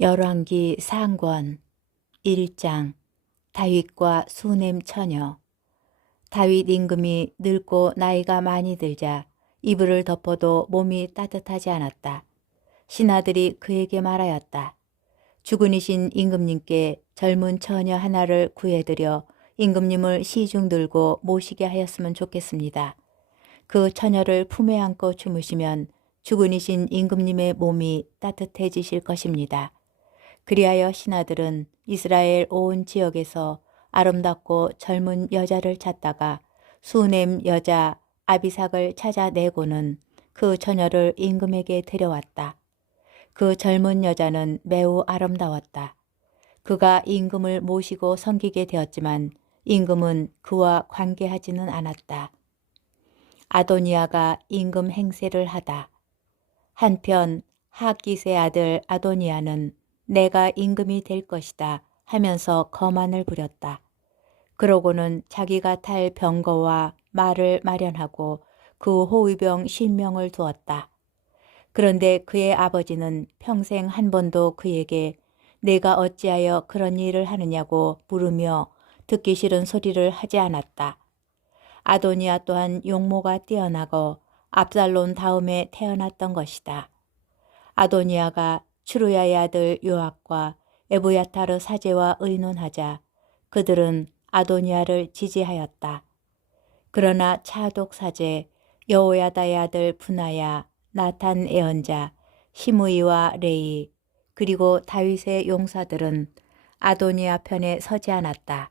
열왕기 상권 1장. 다윗과 수냄 처녀. 다윗 임금이 늙고 나이가 많이 들자 이불을 덮어도 몸이 따뜻하지 않았다. 신하들이 그에게 말하였다. 죽은 이신 임금님께 젊은 처녀 하나를 구해드려 임금님을 시중 들고 모시게 하였으면 좋겠습니다. 그 처녀를 품에 안고 주무시면 죽은 이신 임금님의 몸이 따뜻해지실 것입니다. 그리하여 신하들은 이스라엘 온 지역에서 아름답고 젊은 여자를 찾다가 수냄 여자 아비삭을 찾아내고는 그 처녀를 임금에게 데려왔다. 그 젊은 여자는 매우 아름다웠다. 그가 임금을 모시고 섬기게 되었지만 임금은 그와 관계하지는 않았다. 아도니아가 임금 행세를 하다. 한편 하깃의 아들 아도니아는 내가 임금이 될 것이다 하면서 거만을 부렸다. 그러고는 자기가 탈 병거와 말을 마련하고 그 호위병 10명을 두었다. 그런데 그의 아버지는 평생 한 번도 그에게 내가 어찌하여 그런 일을 하느냐고 물으며 듣기 싫은 소리를 하지 않았다. 아도니아 또한 용모가 뛰어나고 압살론 다음에 태어났던 것이다. 아도니아가 추루야의 아들 요압과 에브야타르 사제와 의논하자 그들은 아도니아를 지지하였다. 그러나 차독 사제 여호야다의 아들 분하야, 나탄 예언자, 시므이와 레이 그리고 다윗의 용사들은 아도니아 편에 서지 않았다.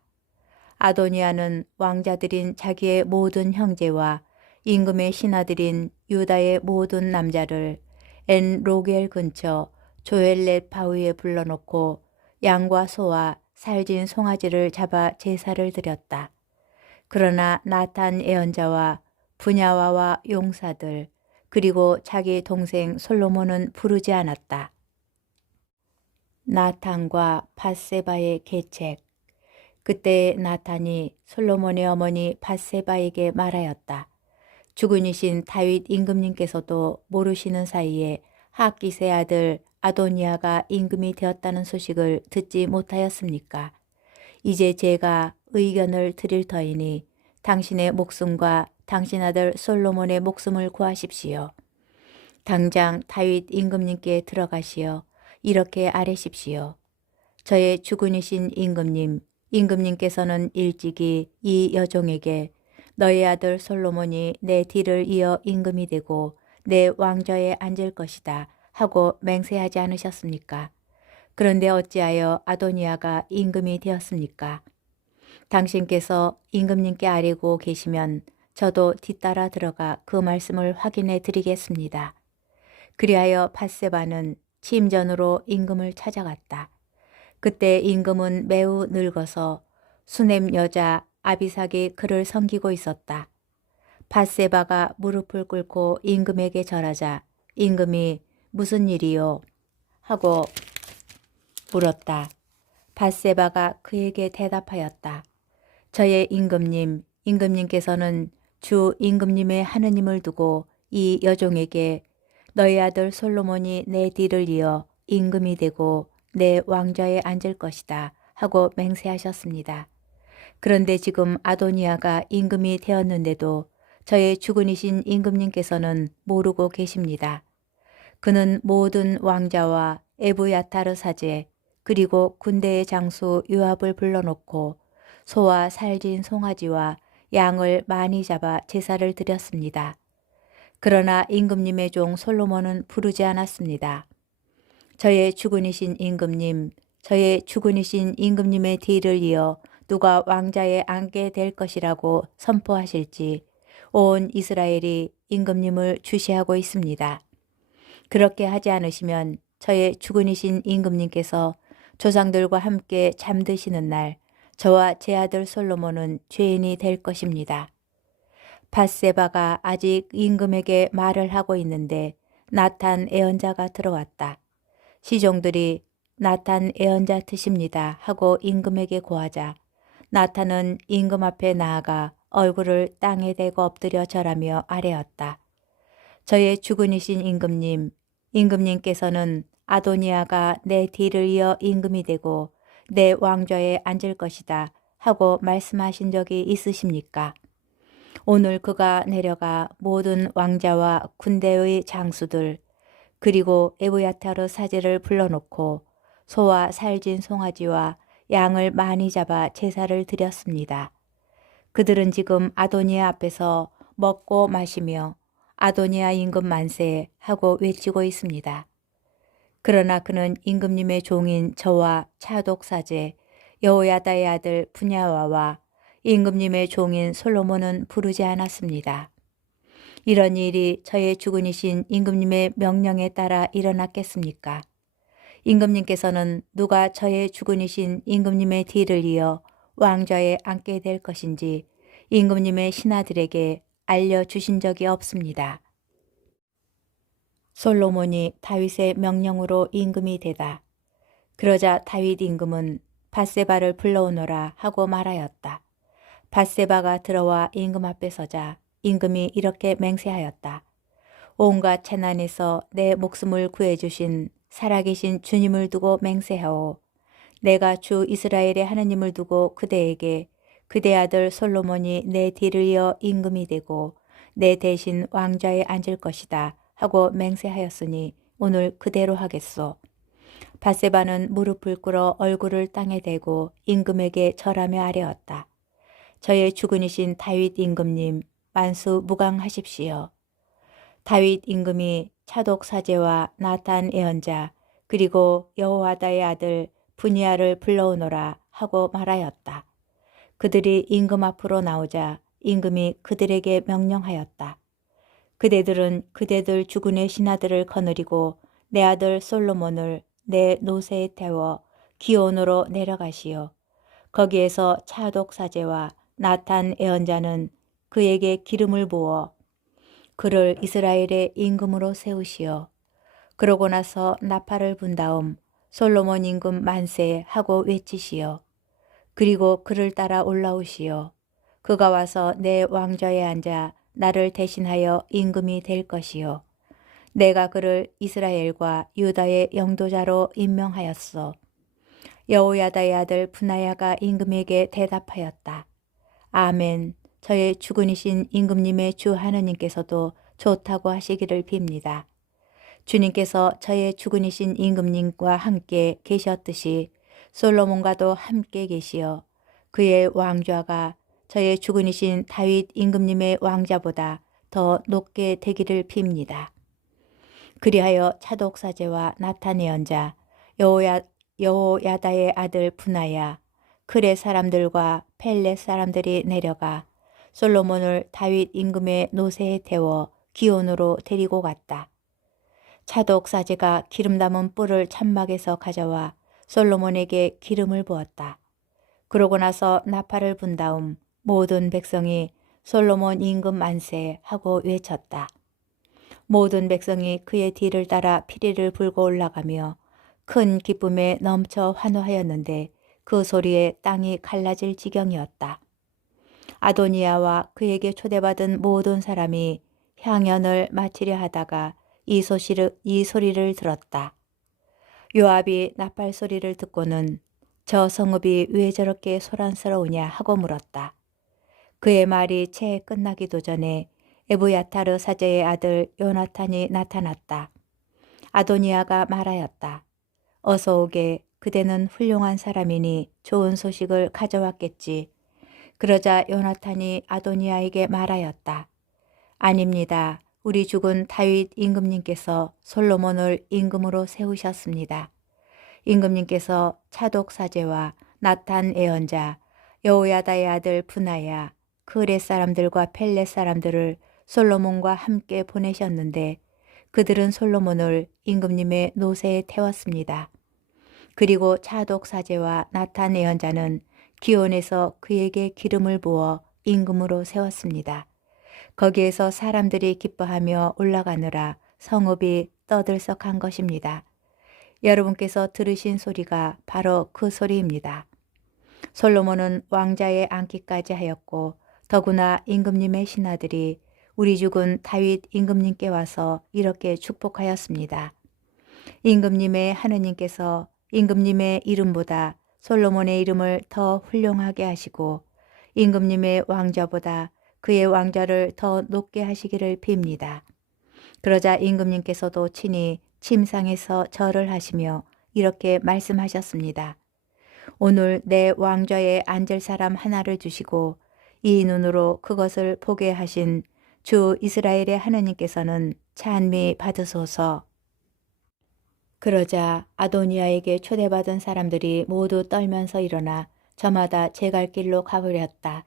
아도니아는 왕자들인 자기의 모든 형제와 임금의 신하들인 유다의 모든 남자를 엔 로겔 근처 조엘렛 바위에 불러놓고 양과 소와 살진 송아지를 잡아 제사를 드렸다. 그러나 나탄 예언자와 분야와와 용사들 그리고 자기 동생 솔로몬은 부르지 않았다. 나탄과 밧세바의 계책. 그때 나탄이 솔로몬의 어머니 밧세바에게 말하였다. 죽은 이신 다윗 임금님께서도 모르시는 사이에 하깃의 아들 아도니아가 임금이 되었다는 소식을 듣지 못하였습니까? 이제 제가 의견을 드릴 터이니 당신의 목숨과 당신 아들 솔로몬의 목숨을 구하십시오. 당장 다윗 임금님께 들어가시어 이렇게 아뢰십시오. 저의 죽은 이신 임금님께서는 일찍이 이 여종에게 너의 아들 솔로몬이 내 뒤를 이어 임금이 되고 내 왕좌에 앉을 것이다 하고 맹세하지 않으셨습니까? 그런데 어찌하여 아도니아가 임금이 되었습니까? 당신께서 임금님께 아뢰고 계시면 저도 뒤따라 들어가 그 말씀을 확인해 드리겠습니다. 그리하여 밧세바는 침전으로 임금을 찾아갔다. 그때 임금은 매우 늙어서 수냄 여자 아비삭이 그를 섬기고 있었다. 밧세바가 무릎을 꿇고 임금에게 절하자 임금이 무슨 일이요? 하고 물었다. 밧세바가 그에게 대답하였다. 저의 임금님께서는 주 임금님의 하느님을 두고 이 여종에게 너희 아들 솔로몬이 내 뒤를 이어 임금이 되고 내 왕좌에 앉을 것이다 하고 맹세하셨습니다. 그런데 지금 아도니아가 임금이 되었는데도 저의 죽은 이신 임금님께서는 모르고 계십니다. 그는 모든 왕자와 에브야타르 사제 그리고 군대의 장수 요압을 불러놓고 소와 살진 송아지와 양을 많이 잡아 제사를 드렸습니다. 그러나 임금님의 종 솔로몬은 부르지 않았습니다. 저의 죽은 이신 임금님의 뒤를 이어 누가 왕좌에 앉게 될 것이라고 선포하실지 온 이스라엘이 임금님을 주시하고 있습니다. 그렇게 하지 않으시면 저의 죽은 이신 임금님께서 조상들과 함께 잠드시는 날 저와 제 아들 솔로몬은 죄인이 될 것입니다. 밧세바가 아직 임금에게 말을 하고 있는데 나탄 예언자가 들어왔다. 시종들이 나탄 예언자 드십니다 하고 임금에게 고하자 나탄은 임금 앞에 나아가 얼굴을 땅에 대고 엎드려 절하며 아뢰었다. 저의 죽은 이신 임금님께서는 아도니아가 내 뒤를 이어 임금이 되고 내 왕좌에 앉을 것이다 하고 말씀하신 적이 있으십니까? 오늘 그가 내려가 모든 왕자와 군대의 장수들 그리고 에브야타르 사제를 불러놓고 소와 살진 송아지와 양을 많이 잡아 제사를 드렸습니다. 그들은 지금 아도니아 앞에서 먹고 마시며 아도니아 임금 만세 하고 외치고 있습니다. 그러나 그는 임금님의 종인 저와 차독 사제 여호야다의 아들 분야와와 임금님의 종인 솔로몬은 부르지 않았습니다. 이런 일이 저의 주군이신 임금님의 명령에 따라 일어났겠습니까? 임금님께서는 누가 저의 주군이신 임금님의 뒤를 이어 왕좌에 앉게 될 것인지 임금님의 신하들에게 알려주신 적이 없습니다. 솔로몬이 다윗의 명령으로 임금이 되다. 그러자 다윗 임금은 밧세바를 불러오너라 하고 말하였다. 밧세바가 들어와 임금 앞에 서자 임금이 이렇게 맹세하였다. 온갖 재난에서 내 목숨을 구해주신 살아계신 주님을 두고 맹세하오. 내가 주 이스라엘의 하느님을 두고 그대에게 그대 아들 솔로몬이 내 뒤를 이어 임금이 되고 내 대신 왕좌에 앉을 것이다 하고 맹세하였으니 오늘 그대로 하겠소. 밧세바는 무릎을 꿇어 얼굴을 땅에 대고 임금에게 절하며 아뢰었다. 저의 주군이신 다윗 임금님 만수 무강하십시오. 다윗 임금이 차독 사제와 나탄 예언자 그리고 여호와다의 아들 분이야를 불러오너라 하고 말하였다. 그들이 임금 앞으로 나오자 임금이 그들에게 명령하였다. 그대들은 그대들 주군의 신하들을 거느리고 내 아들 솔로몬을 내 노새에 태워 기온으로 내려가시오. 거기에서 차독 사제와 나탄 예언자는 그에게 기름을 부어 그를 이스라엘의 임금으로 세우시오. 그러고 나서 나팔을 분 다음 솔로몬 임금 만세 하고 외치시오. 그리고 그를 따라 올라오시오. 그가 와서 내 왕좌에 앉아 나를 대신하여 임금이 될 것이요. 내가 그를 이스라엘과 유다의 영도자로 임명하였소. 여호야다의 아들 분하야가 임금에게 대답하였다. 아멘. 저의 주군이신 임금님의 주 하느님께서도 좋다고 하시기를 빕니다. 주님께서 저의 주군이신 임금님과 함께 계셨듯이 솔로몬과도 함께 계시어 그의 왕좌가 저의 주군이신 다윗 임금님의 왕좌보다 더 높게 되기를 빕니다. 그리하여 차독 사제와 나탄 예언자 여호야다의 아들 분하야 크레 사람들과 펠렛 사람들이 내려가 솔로몬을 다윗 임금의 노새에 태워 기온으로 데리고 갔다. 차독 사제가 기름 담은 뿔을 천막에서 가져와 솔로몬에게 기름을 부었다. 그러고 나서 나팔을 분 다음 모든 백성이 솔로몬 임금 만세 하고 외쳤다. 모든 백성이 그의 뒤를 따라 피리를 불고 올라가며 큰 기쁨에 넘쳐 환호하였는데 그 소리에 땅이 갈라질 지경이었다. 아도니아와 그에게 초대받은 모든 사람이 향연을 마치려 하다가 이 소리를 들었다. 요압이 나팔 소리를 듣고는 저 성읍이 왜 저렇게 소란스러우냐 하고 물었다. 그의 말이 채 끝나기도 전에 에브야타르 사제의 아들 요나탄이 나타났다. 아도니아가 말하였다. 어서 오게. 그대는 훌륭한 사람이니 좋은 소식을 가져왔겠지. 그러자 요나탄이 아도니아에게 말하였다. 아닙니다. 우리 죽은 다윗 임금님께서 솔로몬을 임금으로 세우셨습니다. 임금님께서 차독 사제와 나탄 예언자 여호야다의 아들 분하야 그렛 사람들과 펠렛 사람들을 솔로몬과 함께 보내셨는데 그들은 솔로몬을 임금님의 노새에 태웠습니다. 그리고 차독 사제와 나탄 예언자는 기온에서 그에게 기름을 부어 임금으로 세웠습니다. 거기에서 사람들이 기뻐하며 올라가느라 성읍이 떠들썩한 것입니다. 여러분께서 들으신 소리가 바로 그 소리입니다. 솔로몬은 왕자에 앉기까지 하였고 더구나 임금님의 신하들이 우리 죽은 다윗 임금님께 와서 이렇게 축복하였습니다. 임금님의 하느님께서 임금님의 이름보다 솔로몬의 이름을 더 훌륭하게 하시고 임금님의 왕좌보다 그의 왕좌를 더 높게 하시기를 빕니다. 그러자 임금님께서도 친히 침상에서 절을 하시며 이렇게 말씀하셨습니다. 오늘 내 왕좌에 앉을 사람 하나를 주시고 이 눈으로 그것을 보게 하신 주 이스라엘의 하느님께서는 찬미 받으소서. 그러자 아도니아에게 초대받은 사람들이 모두 떨면서 일어나 저마다 제 갈 길로 가버렸다.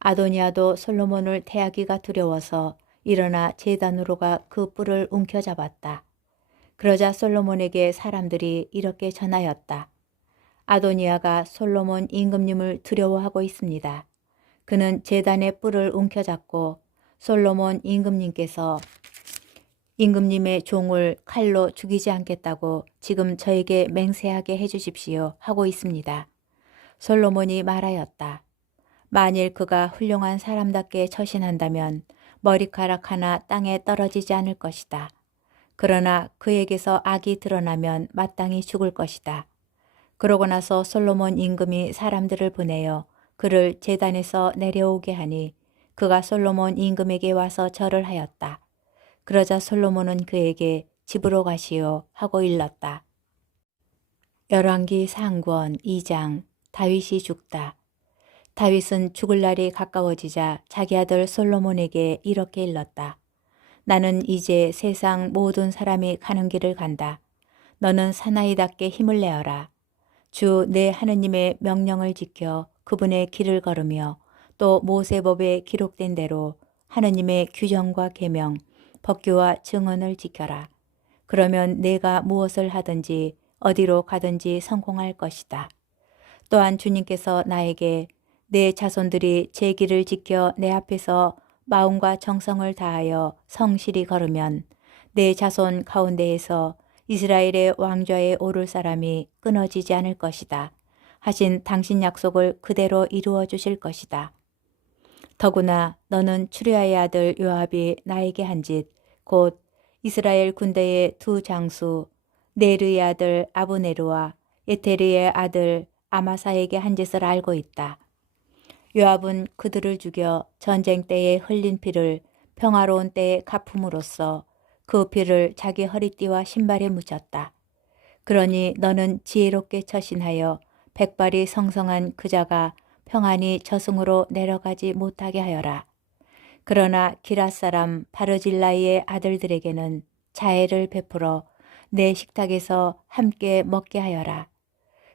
아도니아도 솔로몬을 대하기가 두려워서 일어나 제단으로 가 그 뿔을 움켜잡았다. 그러자 솔로몬에게 사람들이 이렇게 전하였다. 아도니아가 솔로몬 임금님을 두려워하고 있습니다. 그는 제단의 뿔을 움켜잡고 솔로몬 임금님께서 임금님의 종을 칼로 죽이지 않겠다고 지금 저에게 맹세하게 해주십시오 하고 있습니다. 솔로몬이 말하였다. 만일 그가 훌륭한 사람답게 처신한다면 머리카락 하나 땅에 떨어지지 않을 것이다. 그러나 그에게서 악이 드러나면 마땅히 죽을 것이다. 그러고 나서 솔로몬 임금이 사람들을 보내어 그를 제단에서 내려오게 하니 그가 솔로몬 임금에게 와서 절을 하였다. 그러자 솔로몬은 그에게 집으로 가시오 하고 일렀다. 열왕기 상권 2장 다윗이 죽다. 다윗은 죽을 날이 가까워지자 자기 아들 솔로몬에게 이렇게 일렀다. 나는 이제 세상 모든 사람이 가는 길을 간다. 너는 사나이답게 힘을 내어라. 주 내 하느님의 명령을 지켜 그분의 길을 걸으며 또 모세법에 기록된 대로 하느님의 규정과 계명, 법규와 증언을 지켜라. 그러면 내가 무엇을 하든지 어디로 가든지 성공할 것이다. 또한 주님께서 나에게 내 자손들이 제 길을 지켜 내 앞에서 마음과 정성을 다하여 성실히 걸으면 내 자손 가운데에서 이스라엘의 왕좌에 오를 사람이 끊어지지 않을 것이다. 하신 당신 약속을 그대로 이루어 주실 것이다. 더구나 너는 추리아의 아들 요압이 나에게 한 짓, 곧 이스라엘 군대의 두 장수 네르의 아들 아브네르와 에테리의 아들 아마사에게 한 짓을 알고 있다. 요압은 그들을 죽여 전쟁 때에 흘린 피를 평화로운 때에 갚음으로써 그 피를 자기 허리띠와 신발에 묻혔다. 그러니 너는 지혜롭게 처신하여 백발이 성성한 그자가 평안히 저승으로 내려가지 못하게 하여라. 그러나 기랏 사람 바르질라이의 아들들에게는 자애를 베풀어 내 식탁에서 함께 먹게 하여라.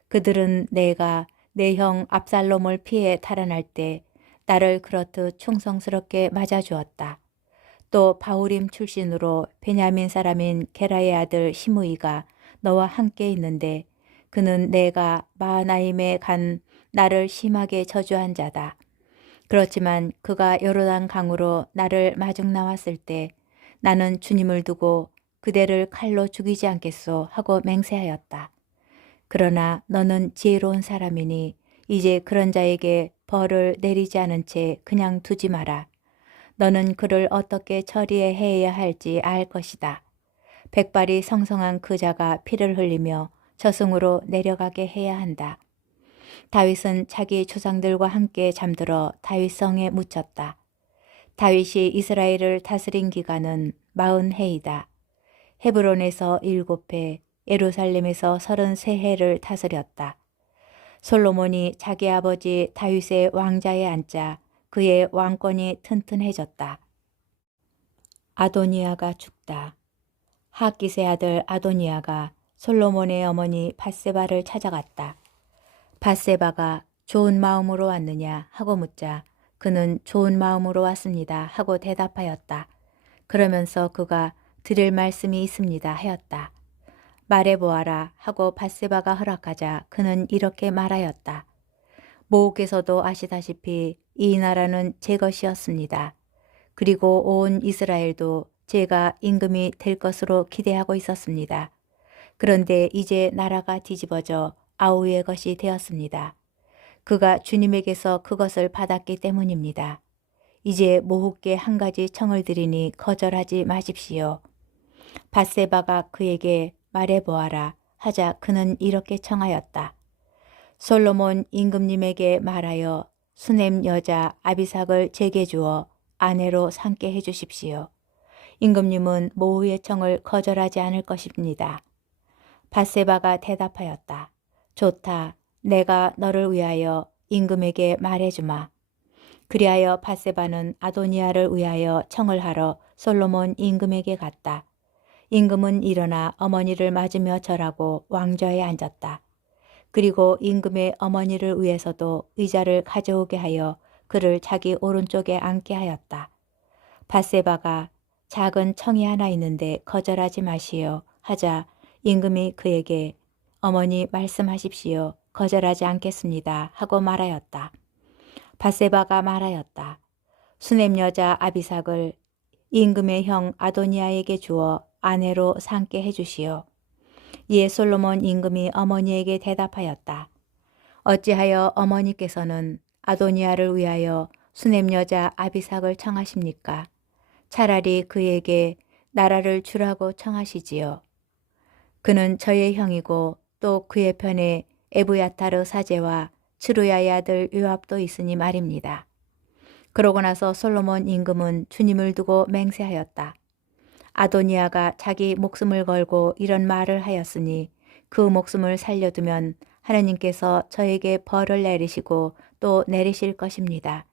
그들은 내가 내 형 압살롬을 피해 달아날 때 나를 그렇듯 충성스럽게 맞아주었다. 또 바후림 출신으로 베냐민 사람인 게라의 아들 시므이가 너와 함께 있는데 그는 내가 마하나임에 간 나를 심하게 저주한 자다. 그렇지만 그가 요르단 강으로 나를 마중 나왔을 때 나는 주님을 두고 그대를 칼로 죽이지 않겠소 하고 맹세하였다. 그러나 너는 지혜로운 사람이니 이제 그런 자에게 벌을 내리지 않은 채 그냥 두지 마라. 너는 그를 어떻게 처리해야 할지 알 것이다. 백발이 성성한 그 자가 피를 흘리며 저승으로 내려가게 해야 한다. 다윗은 자기 조상들과 함께 잠들어 다윗성에 묻혔다. 다윗이 이스라엘을 다스린 기간은 40해이다. 헤브론에서 7해, 예루살렘에서 33해를 다스렸다. 솔로몬이 자기 아버지 다윗의 왕자에 앉자 그의 왕권이 튼튼해졌다. 아도니아가 죽다. 하깃의 아들 아도니아가 솔로몬의 어머니 밧세바를 찾아갔다. 밧세바가 좋은 마음으로 왔느냐 하고 묻자 그는 좋은 마음으로 왔습니다 하고 대답하였다. 그러면서 그가 드릴 말씀이 있습니다 하였다. 말해보아라 하고 밧세바가 허락하자 그는 이렇게 말하였다. 모호께서도 아시다시피 이 나라는 제 것이었습니다. 그리고 온 이스라엘도 제가 임금이 될 것으로 기대하고 있었습니다. 그런데 이제 나라가 뒤집어져 아우의 것이 되었습니다. 그가 주님에게서 그것을 받았기 때문입니다. 이제 모후께 한 가지 청을 드리니 거절하지 마십시오. 밧세바가 그에게 말해보아라 하자 그는 이렇게 청하였다. 솔로몬 임금님에게 말하여 수넴 여자 아비삭을 제게 주어 아내로 삼게 해주십시오. 임금님은 모후의 청을 거절하지 않을 것입니다. 밧세바가 대답하였다. 좋다. 내가 너를 위하여 임금에게 말해주마. 그리하여 밧세바는 아도니아를 위하여 청을 하러 솔로몬 임금에게 갔다. 임금은 일어나 어머니를 맞으며 절하고 왕좌에 앉았다. 그리고 임금의 어머니를 위해서도 의자를 가져오게 하여 그를 자기 오른쪽에 앉게 하였다. 밧세바가 작은 청이 하나 있는데 거절하지 마시오 하자 임금이 그에게 어머니 말씀하십시오. 거절하지 않겠습니다 하고 말하였다. 밧세바가 말하였다. 수넴 여자 아비삭을 임금의 형 아도니아에게 주어 아내로 삼게 해주시오. 이에 솔로몬 임금이 어머니에게 대답하였다. 어찌하여 어머니께서는 아도니아를 위하여 수넴 여자 아비삭을 청하십니까? 차라리 그에게 나라를 주라고 청하시지요. 그는 저의 형이고 또 그의 편에 에브야타르 사제와 츠루야의 아들 요압도 있으니 말입니다. 그러고 나서 솔로몬 임금은 주님을 두고 맹세하였다. 아도니아가 자기 목숨을 걸고 이런 말을 하였으니 그 목숨을 살려두면 하느님께서 저에게 벌을 내리시고 또 내리실 것입니다.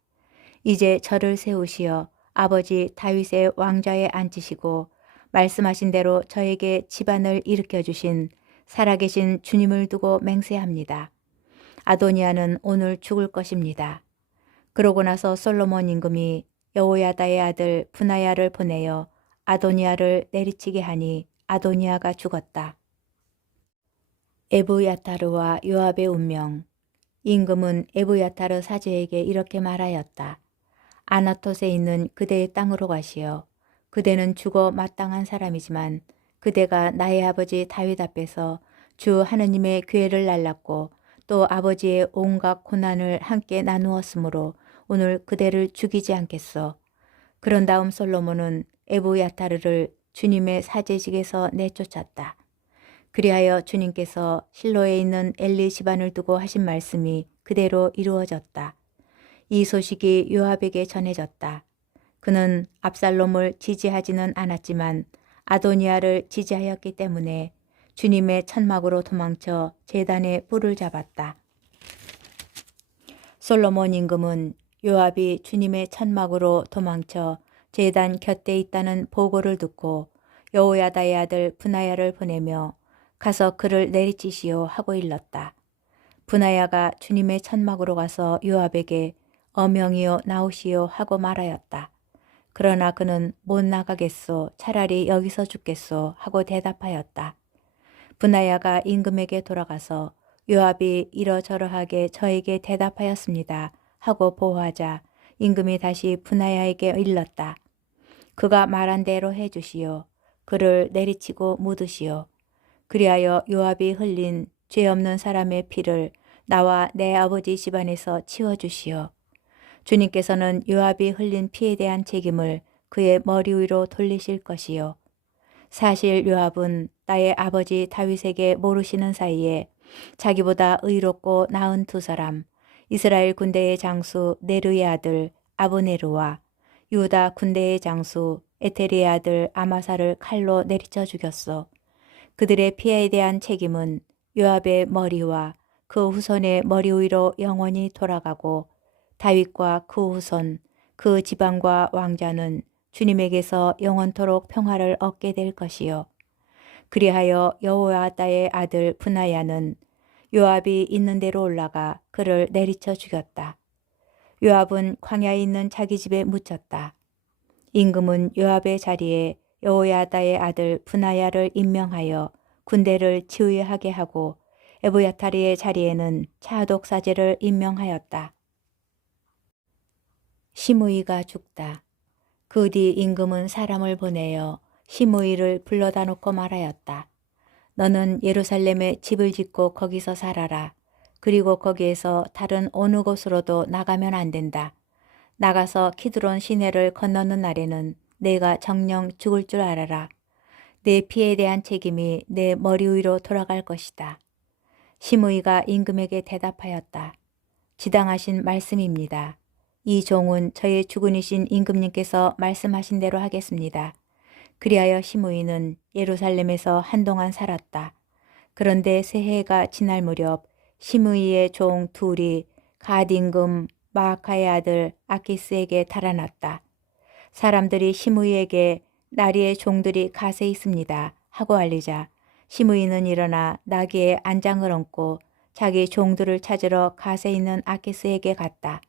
이제 저를 세우시어 아버지 다윗의 왕좌에 앉히시고 말씀하신 대로 저에게 집안을 일으켜 주신 살아계신 주님을 두고 맹세합니다. 아도니아는 오늘 죽을 것입니다. 그러고 나서 솔로몬 임금이 여호야다의 아들 브나야를 보내어 아도니아를 내리치게 하니 아도니아가 죽었다. 에브야타르와 요압의 운명. 임금은 에브야타르 사제에게 이렇게 말하였다. 아나톳에 있는 그대의 땅으로 가시어 그대는 죽어 마땅한 사람이지만 그대가 나의 아버지 다윗 앞에서 주 하느님의 괴를 날랐고 또 아버지의 온갖 고난을 함께 나누었으므로 오늘 그대를 죽이지 않겠소. 그런 다음 솔로몬은 에브야타르를 주님의 사제직에서 내쫓았다. 그리하여 주님께서 실로에 있는 엘리 집안을 두고 하신 말씀이 그대로 이루어졌다. 이 소식이 요압에게 전해졌다. 그는 압살롬을 지지하지는 않았지만 아도니아를 지지하였기 때문에 주님의 천막으로 도망쳐 제단에 불을 잡았다. 솔로몬 임금은 요압이 주님의 천막으로 도망쳐 제단 곁에 있다는 보고를 듣고 여호야다의 아들 브나야를 보내며 가서 그를 내리치시오 하고 일렀다. 브나야가 주님의 천막으로 가서 요압에게 어명이요 나오시오 하고 말하였다. 그러나 그는 못 나가겠소. 차라리 여기서 죽겠소 하고 대답하였다. 브나야가 임금에게 돌아가서 요압이 이러저러하게 저에게 대답하였습니다 하고 보호하자 임금이 다시 브나야에게 일렀다. 그가 말한 대로 해주시오. 그를 내리치고 묻으시오. 그리하여 요압이 흘린 죄 없는 사람의 피를 나와 내 아버지 집안에서 치워주시오. 주님께서는 요압이 흘린 피에 대한 책임을 그의 머리 위로 돌리실 것이요. 사실 요압은 나의 아버지 다윗에게 모르시는 사이에 자기보다 의롭고 나은 두 사람, 이스라엘 군대의 장수 네르의 아들 아브네르와 유다 군대의 장수 에테리의 아들 아마사를 칼로 내리쳐 죽였소. 그들의 피해에 대한 책임은 요압의 머리와 그 후손의 머리 위로 영원히 돌아가고 다윗과 그 후손, 그 지방과 왕자는 주님에게서 영원토록 평화를 얻게 될 것이요. 그리하여 여호야다의 아들 브나야는 요압이 있는 데로 올라가 그를 내리쳐 죽였다. 요압은 광야에 있는 자기 집에 묻혔다. 임금은 요압의 자리에 여호야다의 아들 브나야를 임명하여 군대를 지휘하게 하고 에브야타리의 자리에는 차독 사제를 임명하였다. 시므이가 죽다. 그 뒤 임금은 사람을 보내어 시므이를 불러다 놓고 말하였다. 너는 예루살렘에 집을 짓고 거기서 살아라. 그리고 거기에서 다른 어느 곳으로도 나가면 안 된다. 나가서 키드론 시내를 건너는 날에는 내가 정녕 죽을 줄 알아라. 내 피에 대한 책임이 내 머리 위로 돌아갈 것이다. 시므이가 임금에게 대답하였다. 지당하신 말씀입니다. 이 종은 저의 주군이신 임금님께서 말씀하신 대로 하겠습니다. 그리하여 시므이는 예루살렘에서 한동안 살았다. 그런데 새해가 지날 무렵 시므이의 종 둘이 갓 임금 마아카의 아들 아키스에게 달아났다. 사람들이 시므이에게 나리의 종들이 갓에 있습니다 하고 알리자 시므이는 일어나 나귀에 안장을 얹고 자기 종들을 찾으러 갓에 있는 아키스에게 갔다.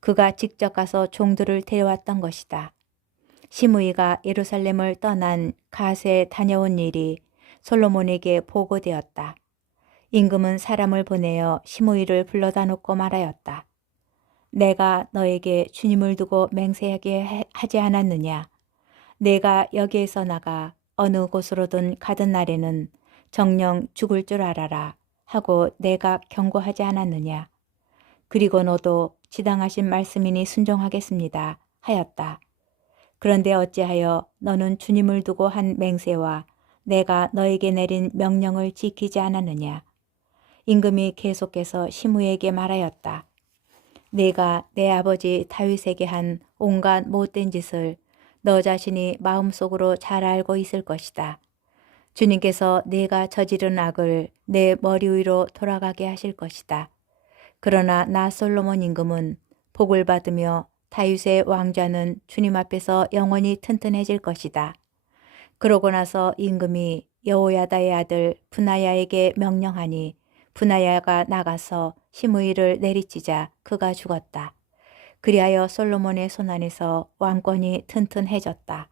그가 직접 가서 종들을 데려왔던 것이다. 시므이가 예루살렘을 떠난 갓에 다녀온 일이 솔로몬에게 보고되었다. 임금은 사람을 보내어 시므이를 불러다 놓고 말하였다. 내가 너에게 주님을 두고 맹세하게 하지 않았느냐? 내가 여기에서 나가 어느 곳으로든 가던 날에는 정녕 죽을 줄 알아라 하고 내가 경고하지 않았느냐? 그리고 너도 지당하신 말씀이니 순종하겠습니다 하였다. 그런데 어찌하여 너는 주님을 두고 한 맹세와 내가 너에게 내린 명령을 지키지 않았느냐? 임금이 계속해서 시므이에게 말하였다. 네가 내 아버지 다윗에게 한 온갖 못된 짓을 너 자신이 마음속으로 잘 알고 있을 것이다. 주님께서 네가 저지른 악을 내 머리 위로 돌아가게 하실 것이다. 그러나 나 솔로몬 임금은 복을 받으며 다윗의 왕좌는 주님 앞에서 영원히 튼튼해질 것이다. 그러고 나서 임금이 여호야다의 아들 분하야에게 명령하니 분하야가 나가서 시므이를 내리치자 그가 죽었다. 그리하여 솔로몬의 손안에서 왕권이 튼튼해졌다.